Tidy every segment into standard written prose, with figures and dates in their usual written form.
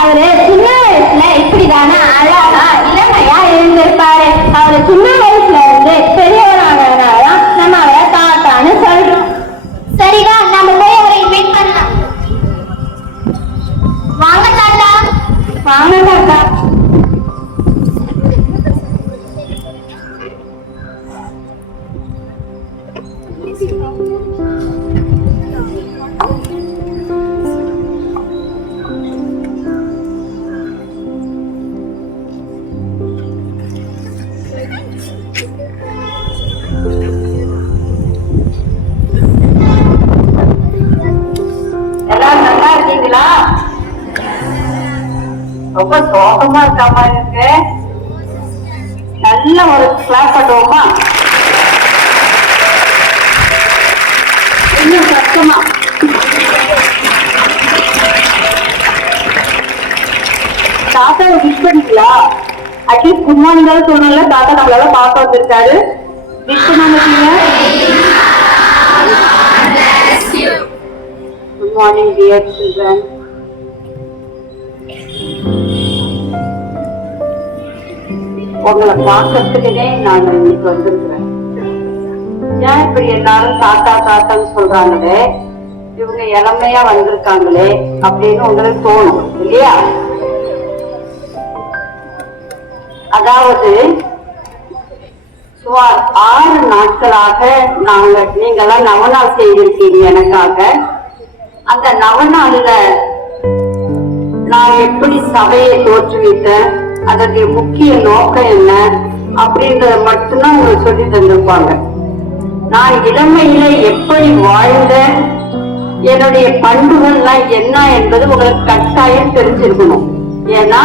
அவரு சின்ன வயசுல இப்படிதானே அழகா இளமையா இருந்திருப்பாரு. அவரு சின்ன வயசுல இருந்து பெரியவரானதான் நம்ம அவரை தாத்தான்னு சொல்றோம். சரிதான், நம்ம போய் அவரை இன்வைட் பண்ணலாம். வாங்க தாத்தா. வாங்க தாத்தா. ரொம்ப சோகமா இருக்க மாதிரி இருக்கு. நல்ல ஒரு கிளாஸ் பண்ணுவோமா? இன்னும் கஷ்டமா? தாத்தாவை விஷ் பண்ணிங்களா? அட்லீஸ்ட் குட் மார்னிங் சொன்னால தாத்தா நம்மளால பார்க்க வந்திருக்காரு. விஷ் பண்ணாம குட் மார்னிங் டியர் சில்ட்ரன். உங்களை பார்க்கறதுக்குனே நான் இன்னைக்கு வந்திருக்கிறேன். ஏன் இப்படி எல்லாரும் தாத்தா தாத்தான்னு சொல்றாங்களே, இவங்க இளமையா வந்திருக்காங்களே அப்படின்னு உங்களுக்கு தோணும் இல்லையா? அதாவது சுமார் 6 நாட்களாக நீங்கெல்லாம் நவநாள் செய்திருக்கீங்க எனக்காக. அந்த நவநாள்ல நான் எப்படி சபையை தோற்றுவித்தேன், அதனுடைய முக்கிய நோக்கம் என்ன அப்படின்றத மட்டும்தான் உங்களுக்கு சொல்லி தந்திருப்பாங்க. நான் இளமையில எப்படி வாழ்ந்த, என்னுடைய பண்புகள்லாம் என்ன என்பது உங்களுக்கு கட்டாயம் தெரிஞ்சிருக்கணும். ஏன்னா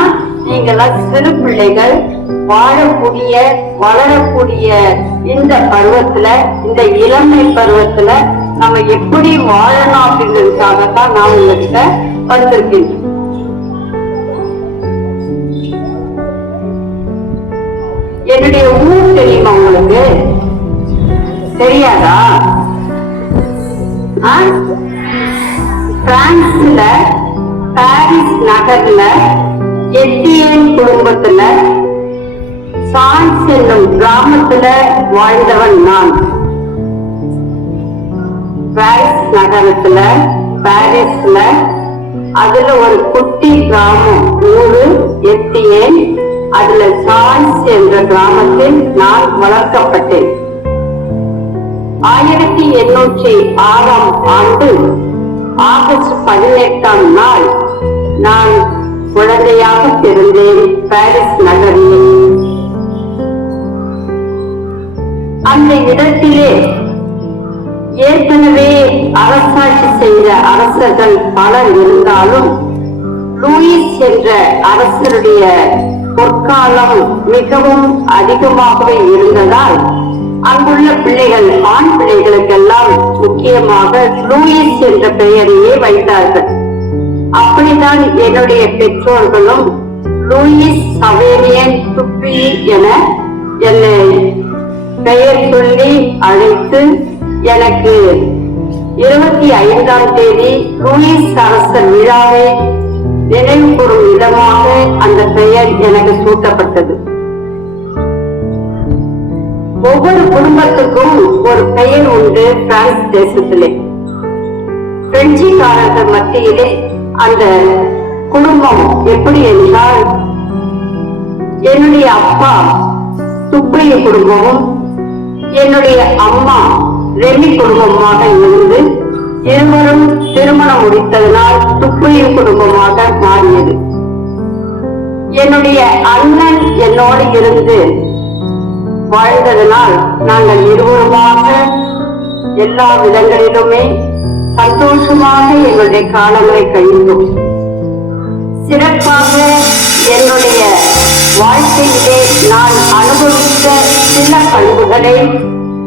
நீங்கெல்லாம் சிறு பிள்ளைகள், வாழக்கூடிய வளரக்கூடிய இந்த பருவத்துல, இந்த இளமை பருவத்துல நம்ம எப்படி வாழணும் அப்படின்றதுக்காகத்தான் நான் உங்ககிட்ட வந்திருக்கேன். என்னுடைய ஊர் தெரியுமா உங்களுக்கு? தெரியாதா? பிரான்ஸ்ல பாரிஸ் நகர்ல எட்டியன் குடும்பத்துல சான்ஸ் என்னும் கிராமத்துல வாழ்ந்தவன் நான். பாரிஸ் நகரத்துல, பாரிஸ்ல அதுல ஒரு குட்டி கிராமம் ஊரு எட்டியன். அதுல சான்ஸ் என்ற கிராமத்தில் நான் வளர்க்கப்பட்டேன். 1806 ஆண்டு ஆகஸ்ட் 18ஆம் நாள் நான் குழந்தையாக பிறந்தேன் பாரிஸ் நகரில். அந்த இடத்திலே ஏற்கனவே அரசாட்சி செய்த அரசர்கள் பலர் இருந்தாலும் லூயிஸ் என்ற அரசருடைய பொற்காலம் மிகவும் அதிகமாகவே இருந்ததால் அங்குள்ள பிள்ளைகள், ஆண் பிள்ளைகளுக்கெல்லாம் முக்கியமாக லூயிஸ் என்ற பெயரையே வைத்தார்கள். அப்படித்தான் என்னுடைய பெற்றோர்களும் லூயிஸ் சவேரியன் துப்பி என என்னை பெயர் சொல்லி அழைத்து, எனக்கு 25ஆம் தேதி லூயிஸ் அரசர் விழாவை நினைவு கூறும் விதமாக அந்த பெயர் எனக்கு சூட்டப்பட்டது. ஒவ்வொரு குடும்பத்துக்கும் ஒரு பெயர் உண்டு பிரான்ஸ் தேசத்திலே. பிரெஞ்சுக்காரர்கள் மத்தியிலே அந்த குடும்பம் எப்படி என்றால், என்னுடைய அப்பா துப்பைய குடும்பமும் என்னுடைய அம்மா ரெமி குடும்பமாக இருந்து இருவரும் திருமணம் முடித்ததனால் துப்பைய குடும்பமாக மாறியது. என்னுடைய அண்ணன் என்னோடு இருந்து வாழ்ந்ததனால் நாங்கள் இருவருமாக எல்லா விதங்களிலுமே சந்தோஷமாக எங்களுடைய காலங்களை கழிந்தோம். சிறப்பாக என்னுடைய வாழ்க்கையிலே நான் அனுபவித்த சில பண்புகளை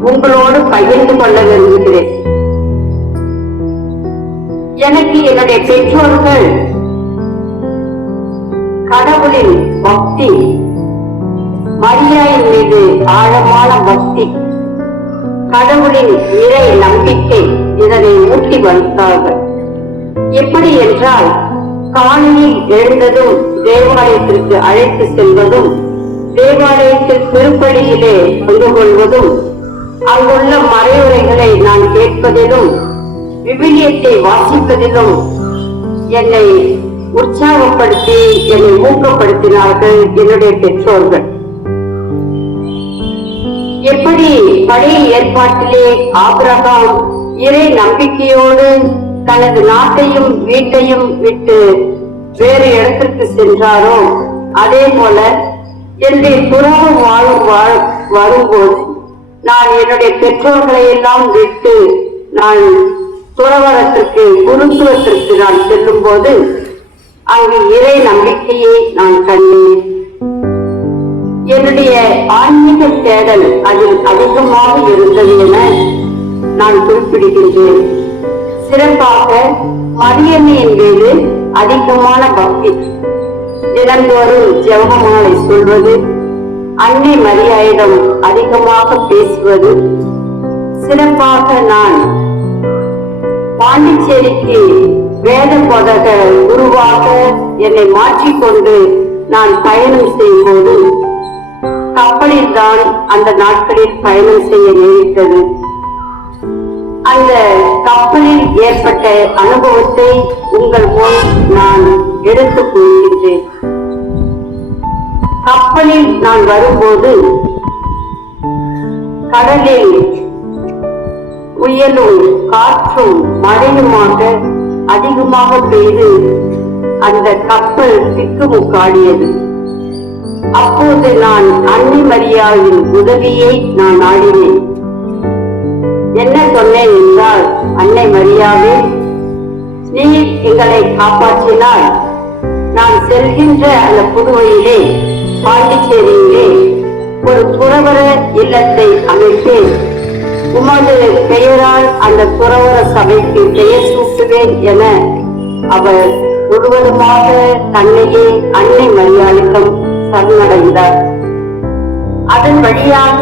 உங்களோடு பகிர்ந்து கொள்ள விரும்புகிறேன். எனக்கு என்னுடைய பெற்றோர்கள் கடவுளின் பக்தி, மரியாயின் மீது ஆழமான பக்தி, கடவுளின் இறை நம்பிக்கை இதனை ஊட்டி வந்தார்கள். எப்படி என்றால், காலையில் எழுந்ததும் தேவாலயத்திற்கு அழைத்து செல்வதும், தேவாலயத்தில் திருப்பலியிலே பங்கு கொள்வதும், அங்குள்ள மறைவுரைகளை நான் கேட்பதிலும், விவிலியத்தை வாசிப்பதிலும் என்னை உற்சாகப்படுத்தி என்னை ஊக்கப்படுத்தினார்கள் என்னுடைய பெற்றோர்கள். எப்படி பழைய ஏற்பாட்டிலே ஆபிரகாம் இறை நம்பிக்கையோடு தனது நாட்டையும் வீட்டையும் விட்டு வேறு இடத்திற்கு சென்றாரோ, அதே போல என்னுடைய துறவு வரும்போது நான் என்னுடைய பெற்றோர்களை எல்லாம் விட்டு நான் துறவரத்திற்கு குருத்துவத்திற்கு நான் செல்லும் போது அங்கு இறை நம்பிக்கையை நான் கண்டேன். என்னுடைய ஆன்மீக தேடல் அதில் அதிகமாக இருந்தது என நான் குறிப்பிடுகின்றேன். சிறப்பாக மரியன்னையின் மீது அதிகமான பக்தி, தினந்தோறும் ஜெபமாலை சொல்வது, அன்னை மரியாயிடம் அதிகமாக பேசுவது. சிறப்பாக நான் பாண்டிச்சேரிக்கு வேத போதக குருவாக என்னை மாற்றிக்கொண்டு நான் பயணம் செய்யும்போது கப்பலில் தான் அந்த நாட்களில் பயணம் செய்ய நேரிட்டது. அந்த கப்பலில் ஏற்பட்ட அனுபவத்தை உங்கள் முன் நான் எடுத்துக் கொள்கின்றேன். கப்பலில் நான் வரும்போது கடலில் புயலும் காற்றும் மழையுமாக அதிகமாக பெய்து அந்த கப்பல் திக்குமுக்காடியது. அப்போது நான் அன்னை மரியாவின் உதவியை நான் நாடினேன். என்ன சொன்னேன் என்றால், அன்னை மரியாவே, நீ எங்களை காப்பாற்றினால் நான் செல்கின்ற அந்த புதுவையிலே பாண்டிச்சேரியிலே ஒரு துறவர இல்லத்தை அமைப்பேன். உமது பெயரால் அந்த துறவர சபைக்கு பெயர் சூட்டுவேன் என அவர் முழுவதுமாக தன்னையே அன்னை மரியாளிடம் சரணடைந்தார். அதன் வழியாக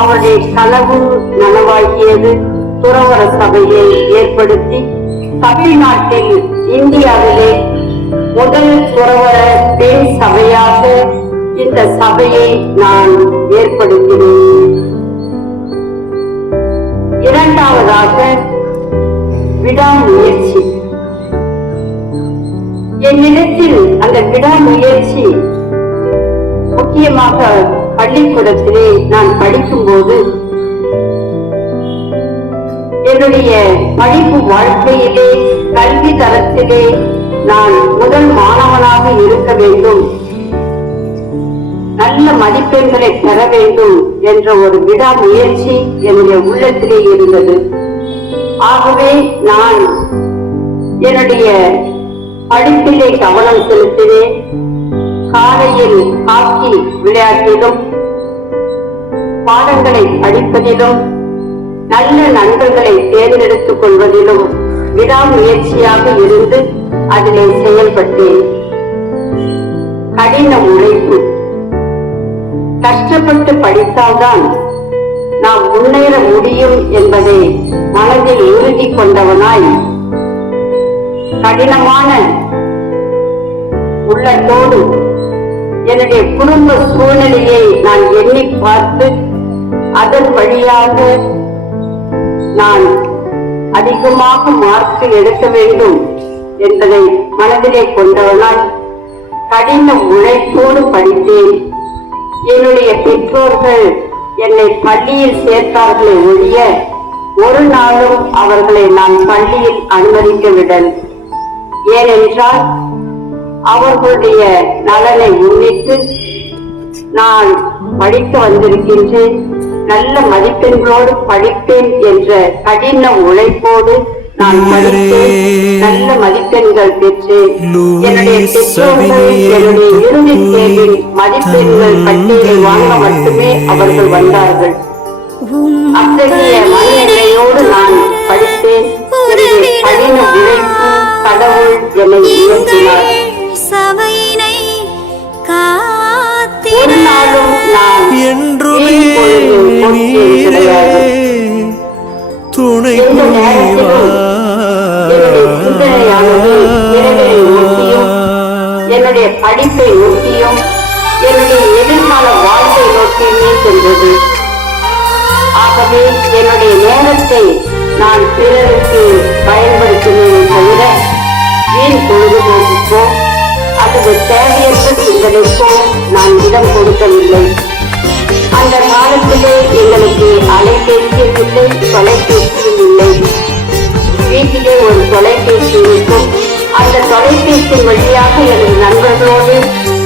அவருடைய கனவு நனவாகியது. துறவர சபையை ஏற்படுத்தி தமிழ்நாட்டில் இந்தியாவிலே முதல் துறவர பெண் சபையாக இந்த சபையை நான் ஏற்படுத்தினேன். இரண்டாவதாக விடாமுயற்சி. என்னிடத்தில் அந்த விடாமுயற்சி முக்கியமாக பள்ளிக்கூடத்திலே நான் படிக்கும் போது என்னுடைய படிப்பு வாழ்க்கையிலே கல்வி தரத்திலே நான் முதல் மாணவனாக இருக்க வேண்டும், நல்ல மதிப்பெண்களை பெற வேண்டும் என்ற ஒரு விடாமுயற்சி என்னுடைய உள்ளத்திலே இருந்தது. ஆகவே நான் என்னுடைய படிப்பிலே கவனம் செலுத்தினேன். காலையில் ஹாக்கி விளையாட்டிலும் பாடங்களை படிப்பதிலும் நல்ல நண்பர்களை தேர்ந்தெடுத்துக் கொள்வதிலும் விடாமுயற்சியாக இருந்து அதிலே செயல்பட்டேன். கடின உழைப்பு. கஷ்டப்பட்டு படித்தால்தான் நாம் முன்னேற முடியும் என்பதை மனதில் உறுதி கொண்டவனாய் கடினமான உள்ளத்தோடு என்னுடைய குடும்ப சூழ்நிலையை நான் எண்ணி பார்த்து அதன் வழியாக நான் அதிகமாக மார்க் எடுக்க வேண்டும் என்பதை மனதிலே கொண்டவனால் கடின உழைப்போடு படித்தேன். என்னுடைய பெற்றோர்கள் என்னை பள்ளியில் சேர்த்தார்களே ஒழிய ஒரு நாளும் அவர்களை நான் பள்ளியில் அனுமதிக்கவில்லை. ஏனென்றால் அவர்களுடைய நலனை முன்னிட்டு நான் படிக்க வந்திருக்கின்றேன், நல்ல மதிப்பெண்களோடு படிப்பேன் என்ற கடின உழைப்போடு நான் படித்தேன், நல்ல மதிப்பெண்கள் பெற்றேன். என்னுடைய பெற்றோர்கள் என்னுடைய இறுதி தேர்வில் மதிப்பெண்கள் பட்டியலை வாங்க மட்டுமே அவர்கள் வந்தார்கள். அத்தகைய மனநிலையோடு நான் படித்தேன். என்னுடைய கடின உழைப்பு கடவுள் என்னை உயர்த்தினார். ஒரு நாளும் நான் என்றுமே துணை சிந்தனையானது என்னுடைய படிப்பை நோக்கியும் என்னுடைய எதிர்கால வாழ்க்கை நோக்கியுமே சென்றது. ஆகவே என்னுடைய நேரத்தை நான் பிறருக்கு பயன்படுத்தினேன் தவிர வீண் பொழுதுபோக்குக்கோ அல்லது தேவையற்ற சிந்தனைக்கோ நான் இடம் கொடுக்கவில்லை. அந்த காலத்திலே எங்களுக்கு அலைபேசியும் இல்லை, தொலைபேசியும் இல்லை. வீட்டிலே ஒரு தொலைபேசி இருக்கும். அந்த தொலைபேசியின் வழியாக எனது நண்பர்களோடு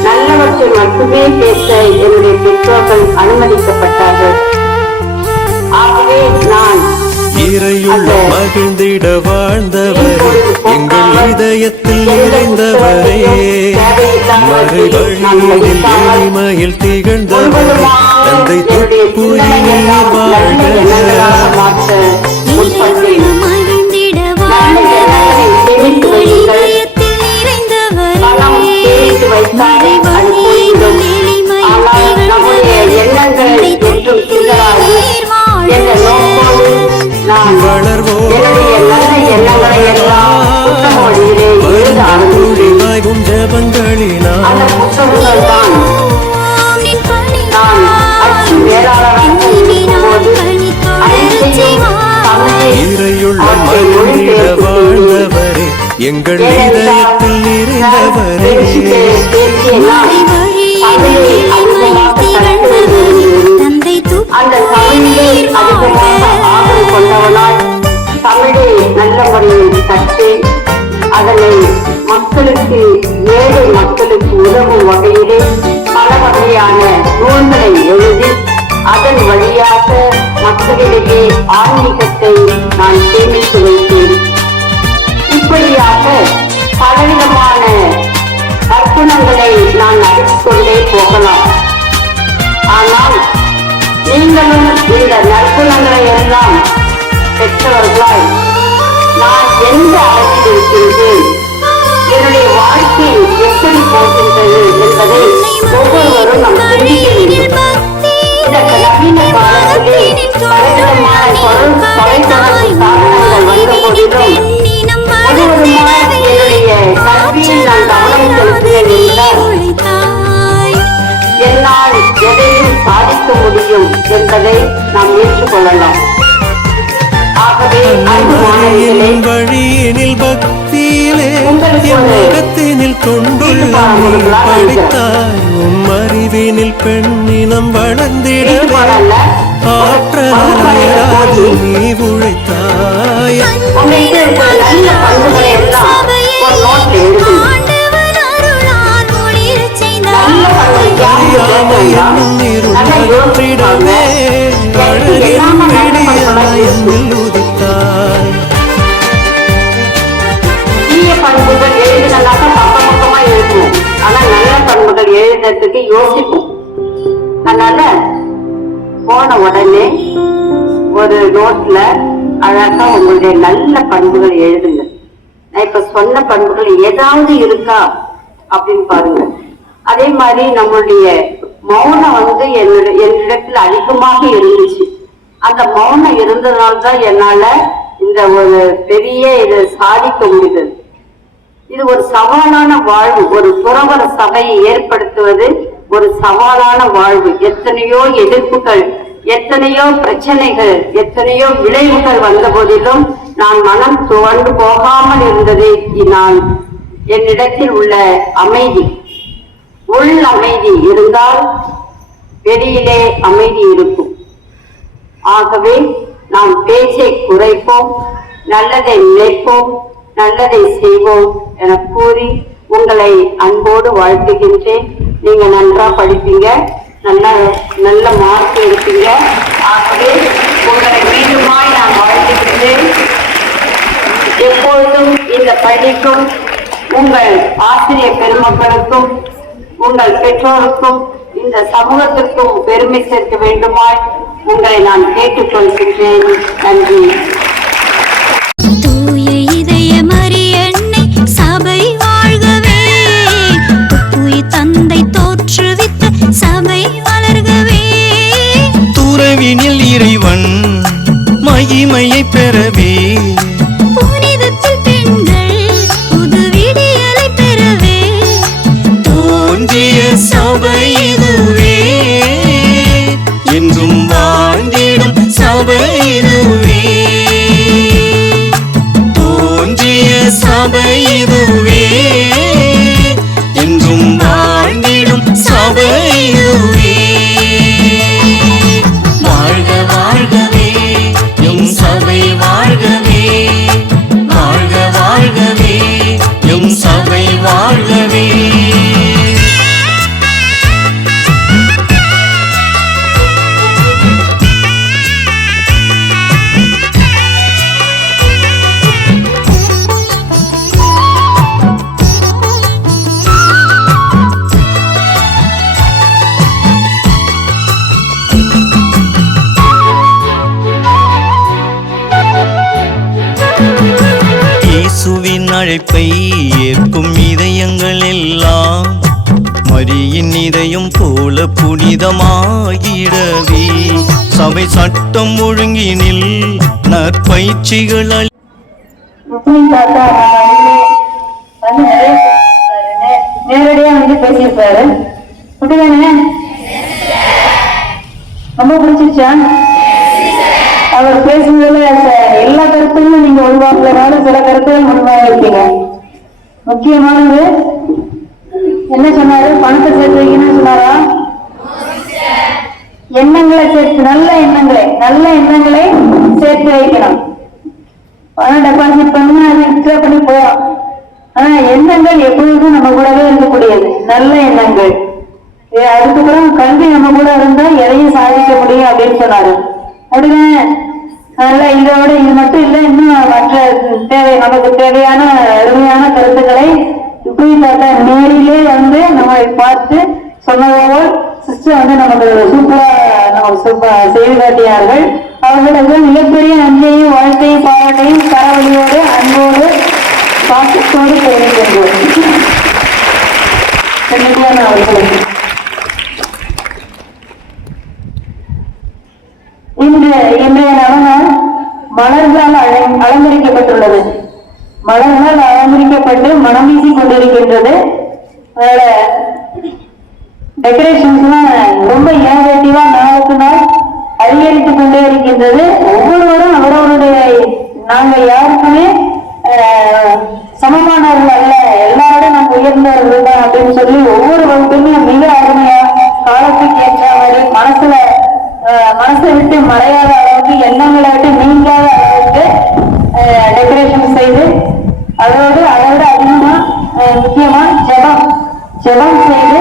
நல்லவற்றை மட்டுமே பேச என்னுடைய பெற்றோர்கள் அனுமதிக்கப்பட்டார்கள். ஆகவே நான் இறையுள்ள மகிழ்ந்திட வாழ்ந்தவரே, எங்கள் இதயத்தில் நிறைந்தவரே, மறை வழியில் எளிமையில் திகழ்ந்தவரே, தந்தை துப்புயிர் வாழ்க. வளர்வோம் ஜபங்களினால் இறையுள்ள மகிழ்ந்திட வாழ்ந்தவரே, எங்கள் இதயத்தில் நிறைந்தவரே, அந்த தமிழிலே அதிகமாக ஆர்வம் கொண்டவனால் தமிழை நல்ல முறையில் கற்று அதனை மக்களுக்கு, ஏழை மக்களுக்கு உதவும் வகையிலே பல வகையான நூல்களை எழுதி அதன் வழியாக மக்களிடையே ஆன்மீகத்தை நான் சேமித்து வைத்தேன். இப்படியாக பலவிதமான அற்புதங்களை நான் அறிவித்துக்கொண்டே போகலாம். ஆனால் நீங்களும் இந்த நற்புணங்களை எல்லாம் பெற்றவர்களாய் நான் எந்த அளவில் இருக்கின்றேன், என்னுடைய வாழ்க்கை எப்படி போகின்றது என்பதை ஒவ்வொருவரும் நாம் சிந்திக்க வேண்டும். இதற்கு நவீன காலத்திலே பலவிதமான தொலைத்தொடர்பு சாதனங்கள் வந்த போதிலும் முழுவதுமாக என்னுடைய கல்வியில் நான் கவனம் செலுத்துவேன் என்றால் என்னால் எதையும் சாதிக்க முடியும் என்பதை நாம் ஏற்றுக்கொள்ளலாம். ஆகவே வழியினில் பக்தியிலே முகத்தினில் கொண்டுள்ள படித்தாய், உம் அறிவினில் பெண்ணினம் வளர்ந்திடவே ஆற்றலாது நீ உழைத்தாய். அகற்றிடவே அழகின் விடியல் உதித்தாய். தீய பண்புகள் எழுதுனாக்க பக்கமா இருக்கும், ஆனா நல்ல பண்புகள் எழுதுறதுக்கு யோசிப்போம். அதனால போன உடனே ஒரு நோட்ல அழகா உங்களுடைய நல்ல பண்புகள் எழுதுங்க. நான் இப்ப சொன்ன பண்புகள் ஏதாவது இருக்கா அப்படின்னு பாருங்க. அதே மாதிரி நம்மளுடைய மௌனம் என்னிடத்துல அதிகமாக இருந்துச்சு. அந்த மௌனம் இருந்ததுனால்தான் என்னால இந்த ஒரு பெரிய இதை சாதிக்க முடியுது. இது ஒரு சவாலான வாழ்வு. ஒரு துறவற சபையை ஏற்படுத்துவது ஒரு சவாலான வாழ்வு. எத்தனையோ எதிர்ப்புகள், எத்தனையோ பிரச்சனைகள், எத்தனையோ விளைவுகள் வந்த போதிலும் நான் மனம் துவண்டு போகாமல் இருந்தது நான் என்னிடத்தில் உள்ள அமைதி. உள் அமைதி இருந்தால் வெளியிலே அமைதி இருக்கும். ஆகவே நாம் பேச்சை குறைப்போம், நல்லதை நினைப்போம், நல்லதை செய்வோம் என கூறி உங்களை அன்போடு வாழ்த்துகின்றேன். நீங்க நன்றா படிப்பீங்க, நல்ல மார்க் எடுப்பீங்க. ஆகவே உங்களை மீண்டுமாய் நான் வாழ்த்துகின்றேன். எப்பொழுதும் இந்த பள்ளிக்கும் உங்கள் ஆசிரியர் பெருமக்களுக்கும் உங்கள் பெற்றோருக்கும் இந்த சமூகத்திற்கும் பெருமை சேர்க்க வேண்டுமாய் உங்களை நான் கேட்டுக்கொள்கின்றேன். நன்றி. தூய இதய மரியன்னை சபை வாழ்கவே, தந்தை தோற்றுவித்த சபை வளர்கவே, துறவினில் இறைவன் மகிமையை பெறவே, புனிதத்தில் பெண்கள் புது விடியலை பெறவே, அழைப்பை ஏற்கும் இதயங்கள் எல்லாம் மரியின் இதயம் போல புனிதமாகிடவே சபை சட்டம் ஒழுங்கினில் நற்பயிற்சிகள் தாத்தா வந்து நிறைய நேரடியா வந்து பேசியிருப்பாரு. அப்படிதானே? ரொம்ப பிடிச்சிருச்சா? அவர் பேசுனதுல எல்லா கருத்துகளும் நீங்க உருவாக்குறதுனால சில கருத்துகள் உருவாக இருக்கீங்க. முக்கியமானது என்ன சொன்னாரு? பணத்தை சேர்த்து வைக்கணும்னு சொன்னாரா? எண்ணங்களை சேர்த்து நல்ல எண்ணங்களை சேர்த்து வைக்கணும். பணம் டெபாசிட் பண்ணா அது வித்ட்ரா பண்ணி போறோம். ஆனா எண்ணங்கள் எப்பொழுதும் நம்ம கூடவே இருக்கக்கூடியது நல்ல எண்ணங்கள். அதுக்கப்புறம் கல்வி நம்ம கூட இருந்தா எதையும் சாதிக்க முடியும் அப்படின்னு சொன்னாரு. அப்படிதானே? அதனால இதோட இது மட்டும் இல்ல, இன்னும் மற்ற நமக்கு தேவையான அருமையான கருத்துக்களை இப்படி தாத்தா நேரிலே வந்து நம்ம பார்த்து சொன்னதோடு சிஸ்டர் வந்து நமக்கு சூப்பரா செய்து காட்டினார்கள். அவர்களுக்கு மிகப்பெரிய நன்றியையும் வாழ்க்கையும் பாராட்டையும் கரவழியோடு அன்போடு பாசத்தோடு தெரிவிக்கின்றோம். அவர்களுக்கு இன்றைய நடனம் மலர்களால் அலங்கரிக்கப்பட்டுள்ளது. மலர்களால் அலங்கரிக்கப்பட்டு மனம் வீசி கொண்டிருக்கின்றது. அதோட டெக்கரேஷன்ஸ் எல்லாம் ரொம்ப இனோவேட்டிவா நாளுக்கு நாள் அதிகரித்துக் கொண்டே இருக்கின்றது. ஒவ்வொருவரும் அவரவருடைய நாங்கள் யாருக்குமே சமமானவர்கள் அல்ல, எல்லாரோட நாங்கள் உயர்ந்தவர்கள் தான் அப்படின்னு சொல்லி ஒவ்வொரு வகுப்புமே மிக அருமையா காலத்துக்கு ஏற்ற மாதிரி மனசை விட்டு மறையாத அளவுக்கு எண்ணங்களை விட்டு நீங்காத அளவுக்கு டெக்கரேஷன் செய்து அதோடு அதிகமா முக்கியமா ஜெபம் செய்து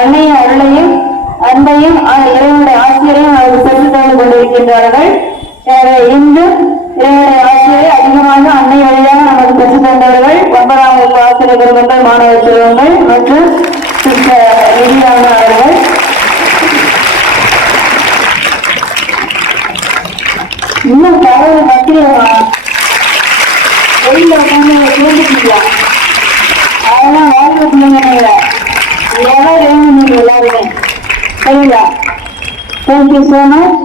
அன்னையின் அருளையும் அன்பையும் இறைவனுடைய ஆசிரியரையும் அவர்கள் பெற்றுத் தந்து கொண்டிருக்கின்றார்கள். இன்றும் இறைவனுடைய ஆசிரியரை அதிகமாக அன்னை வழியாக நமக்கு பெற்றுத் தந்தவர்கள் 9ஆம் வகுப்பு ஆசிரியர் பெருமக்கள், மாணவ செல்வங்கள் மற்றும் அவர்கள். இன்னும் கடவுள் மத்தியில வெளியில சேர்ந்துட்டீங்களா? அதெல்லாம் வாழ்க்கை பிள்ளைங்க எல்லாருமே சரிங்களா? Thank you so much.